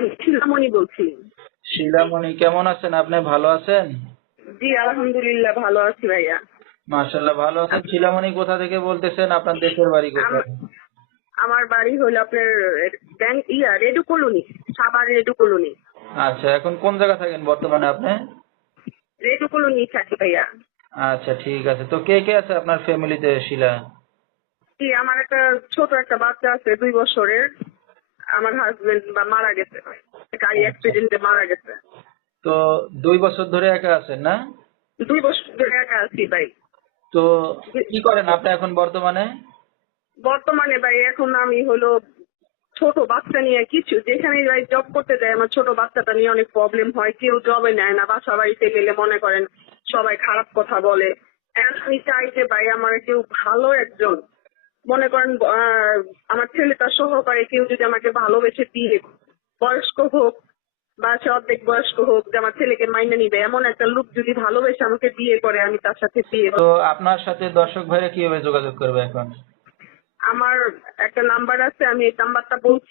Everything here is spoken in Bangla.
আমি শিলামণি বলছি। শিলামণি, কেমন আছেন আপনি? ভালো আছেন? জি আলহামদুলিল্লাহ ভালো আছি ভাইয়া। মাশাআল্লাহ, ভালো আছেন। শিলামণি কোথা থেকে বলতেছেন? আপনার দেশের বাড়ি কোথায়? আমার বাড়ি হলো আপনার ব্যাংক রেডু কলোনি, সাভার রেডু কলোনি। আচ্ছা, এখন কোন জায়গা থাকেন বর্তমানে আপনি? রেডু কলোনি থাকি ভাইয়া। আচ্ছা, ঠিক আছে। তো কে কে আছে আপনার ফ্যামিলিতে শিলা? জি আমার একটা ছোট একটা বাচ্চা আছে 2 বছরের। আমার হাজবেন্ড মারা গেছে, গাড়ি আচ্ছা, অ্যাক্সিডেন্টে মারা গেছে। তো 2 বছর ধরে একা আছেন না? 2 বছর ধরে একা আছি ভাই। তো কি করেন আপনি এখন বর্তমানে? বর্তমানে ভাই এখন আমি হলো ছোট বাচ্চা নিয়ে কিছু যেখানে ভাই জব করতে দেয় আমার ছোট বাচ্চাটা নিয়ে অনেক প্রবলেম হয়, কেউ জবে নেয় না, বাসা বাড়িতে গেলে মনে করেন সবাই খারাপ কথা বলে। এখন আমি চাই যে ভাই আমার কেউ ভালো একজন, মনে করেন আমার ছেলেটা সহকারে কেউ যদি আমাকে ভালোবেসে দিয়ে, বয়স্ক হোক বা সে অর্ধেক বয়স্ক হোক, যে আমার ছেলেকে মাইনে নিবে এমন একটা লোক যদি ভালোবেসে আমাকে বিয়ে করে আমি তার সাথে বিয়ে তো আপনার সাথে দর্শক ভাইরা কিভাবে যোগাযোগ করবে এখন? আমার একটা নাম্বার আছে, আমি এই নাম্বারটা বলছি।